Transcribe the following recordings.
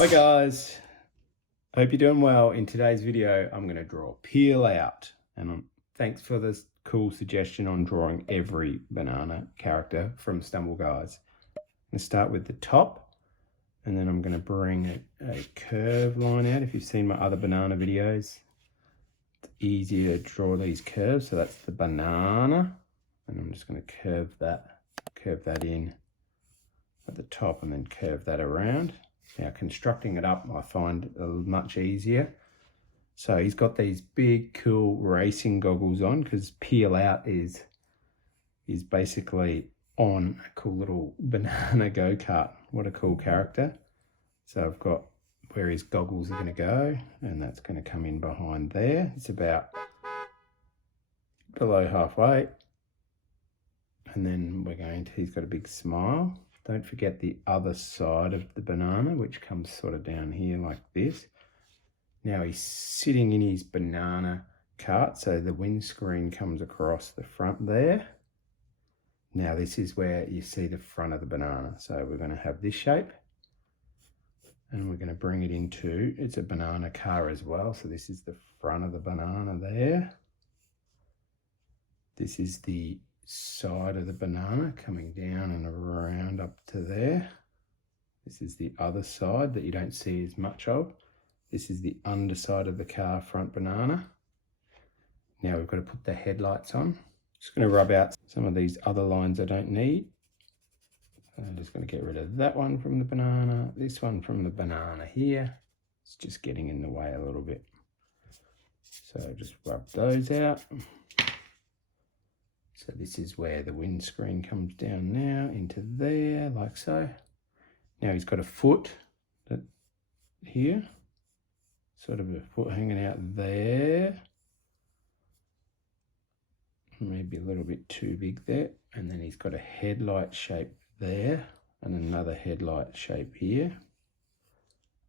Hi guys, hope you're doing well. In today's video, I'm going to draw Peel Out, and thanks for this cool suggestion on drawing every banana character from Stumble Guys. I'm going to start with the top, and then I'm going to bring a curve line out. If you've seen my other banana videos, it's easy to draw these curves. So that's the banana, and I'm just going to curve that in at the top, and then curve that around. Now constructing it up I find much easier. So he's got these big cool racing goggles on because Peel Out is basically on a cool little banana go-kart. What a cool character. So I've got where his goggles are going to go, and that's going to come in behind there. It's about below halfway. And then he's got a big smile. Don't forget the other side of the banana, which comes sort of down here like this. Now he's sitting in his banana cart, so the windscreen comes across the front there. Now this is where you see the front of the banana. So we're going to have this shape, and we're going to bring it into, it's a banana car as well. So this is the front of the banana there. This is the side of the banana coming down and around up to there. This is the other side that you don't see as much of. This is the underside of the car front banana. Now we've got to put the headlights on. Just going to rub out some of these other lines I don't need. I'm just going to get rid of that one from the banana, this one from the banana here. It's just getting in the way a little bit. So just rub those out. So this is where the windscreen comes down now into there, like so. Now he's got a foot here, sort of a foot hanging out there. Maybe a little bit too big there. And then he's got a headlight shape there and another headlight shape here.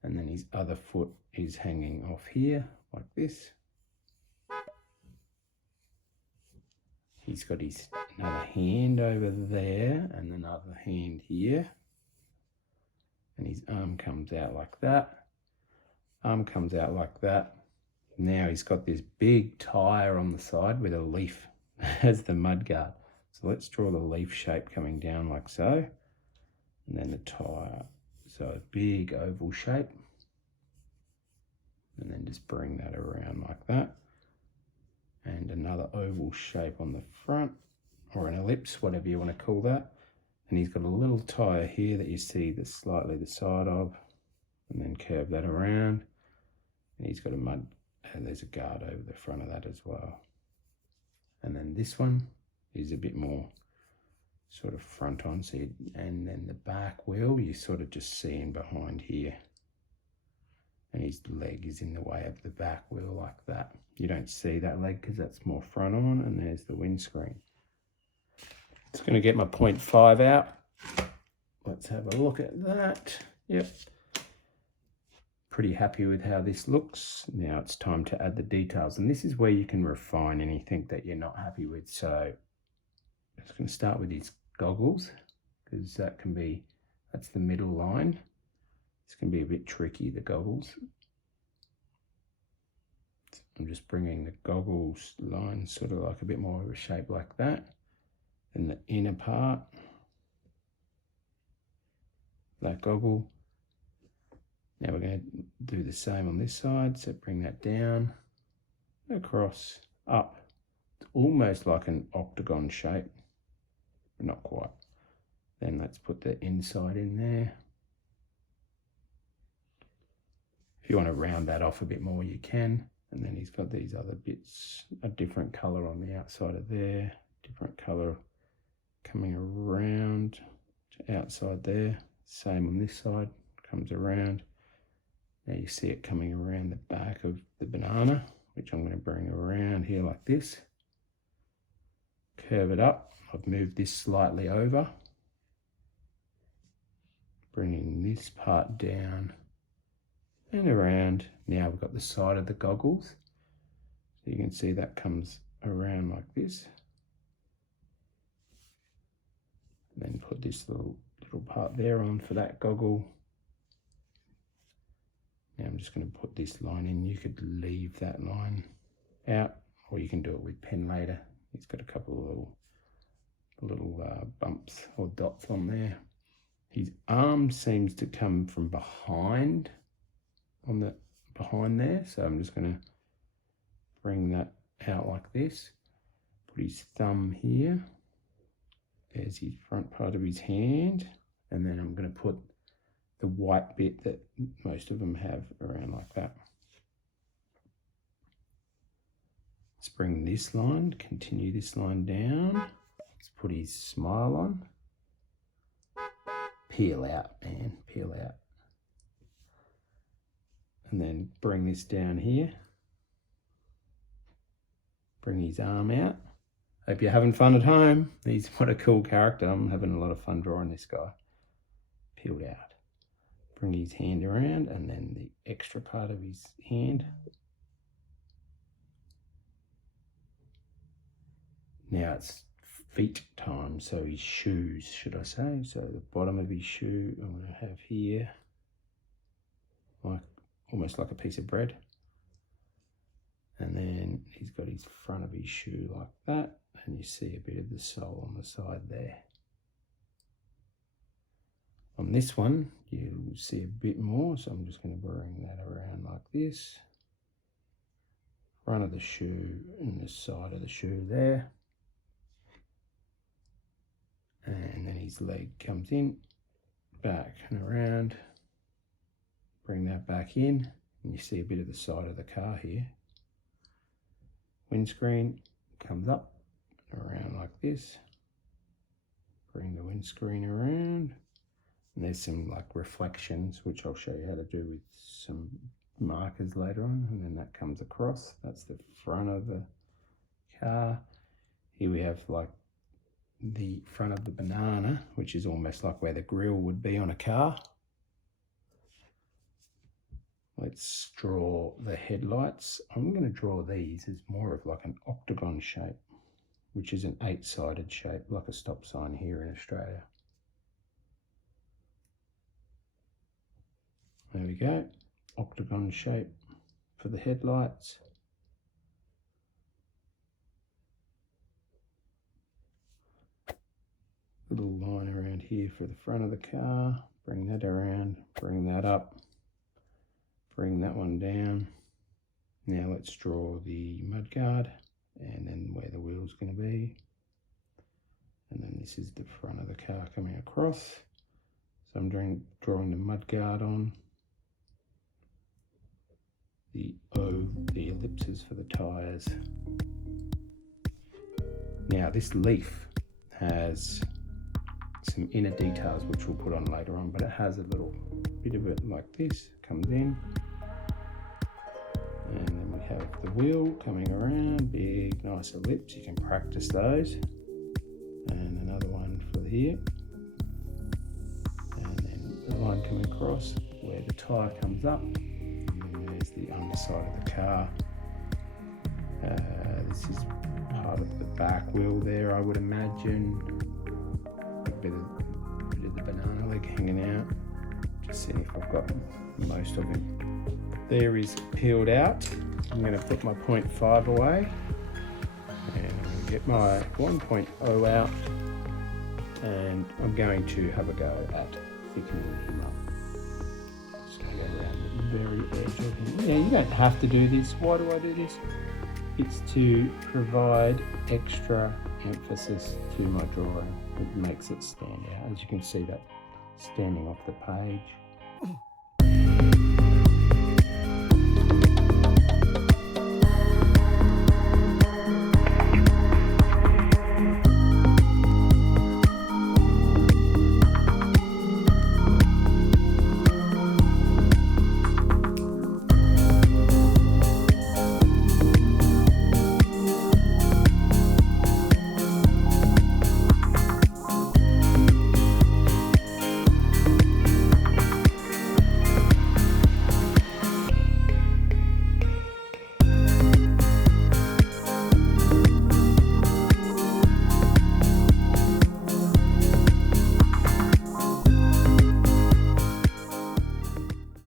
And then his other foot is hanging off here like this. He's got his another hand over there and another hand here. And his arm comes out like that. Arm comes out like that. Now he's got this big tire on the side with a leaf as the mudguard. So let's draw the leaf shape coming down like so. And then the tire. So a big oval shape. And then just bring that around like that. And another oval shape on the front, or an ellipse, whatever you want to call that. And he's got a little tire here that you see slightly the side of, and then curve that around. And he's got and there's a guard over the front of that as well. And then this one is a bit more sort of front on, and then the back wheel you sort of just see in behind here. And his leg is in the way of the back wheel like that. You don't see that leg because that's more front on, and there's the windscreen. Just going to get my 0.5 out. Let's have a look at that. Yep. Pretty happy with how this looks. Now it's time to add the details, and this is where you can refine anything that you're not happy with. So I'm just going to start with his goggles, because that's the middle line. It's going to be a bit tricky, the goggles. I'm just bringing the goggles line sort of like a bit more of a shape like that. Then the inner part, that goggle. Now we're going to do the same on this side. So bring that down, across, up. It's almost like an octagon shape, but not quite. Then let's put the inside in there. If you want to round that off a bit more, you can. And then he's got these other bits, a different color on the outside of there, different color coming around to outside there. Same on this side, comes around. Now you see it coming around the back of the banana, which I'm going to bring around here like this. Curve it up. I've moved this slightly over. Bringing this part down and around. Now we've got the side of the goggles. So you can see that comes around like this. Then put this little part there on for that goggle. just going to put this line in. You could leave that line out, or you can do it with pen later. He's got a couple of little bumps or dots on there. His arm seems to come from behind there, so I'm just going to bring that out like this. Put his thumb here. There's his front part of his hand, and then I'm going to put the white bit that most of them have around like that. Let's bring this line, continue this line down. Let's put his smile on. Peel out, man, peel out. And then bring this down here. Bring his arm out. Hope you're having fun at home. What a cool character. I'm having a lot of fun drawing this guy. Peeled out. Bring his hand around, and then the extra part of his hand. Now it's feet time, so his shoes, should I say. So the bottom of his shoe I'm going to have here, almost like a piece of bread. And then he's got his front of his shoe like that, and you see a bit of the sole on the side there. On this one, you'll see a bit more, so I'm just going to bring that around like this. Front of the shoe and the side of the shoe there. And then his leg comes in, back and around. Bring that back in, and you see a bit of the side of the car here. Windscreen comes up, around like this. Bring the windscreen around. And there's some like reflections, which I'll show you how to do with some markers later on. And then that comes across. That's the front of the car. Here we have like the front of the banana, which is almost like where the grille would be on a car. Let's draw the headlights. I'm going to draw these as more of like an octagon shape, which is an 8-sided shape, like a stop sign here in Australia. There we go, octagon shape for the headlights. Little line around here for the front of the car. Bring that around, bring that up, bring that one down. Now let's draw the mudguard and then where the wheel's going to be. And then this is the front of the car coming across. So I'm drawing the mudguard on. The ellipses for the tyres. Now this leaf has some inner details which we'll put on later on, but it has a little bit of it like this, comes in. And then we have the wheel coming around, big nice ellipse, you can practice those. And another one for here. And then the line coming across where the tyre comes up. There's the underside of the car. This is part of the back wheel there, I would imagine. A bit of the banana leg hanging out. Just seeing if I've got most of it. There is peeled out. I'm going to put my 0.5 away. And I'm going to get my 1.0 out. And I'm going to have a go at thickening him up. Around the very edge of him. Yeah, you don't have to do this. Why do I do this? It's to provide extra emphasis to my drawing. It makes it stand out. As you can see, that standing off the page.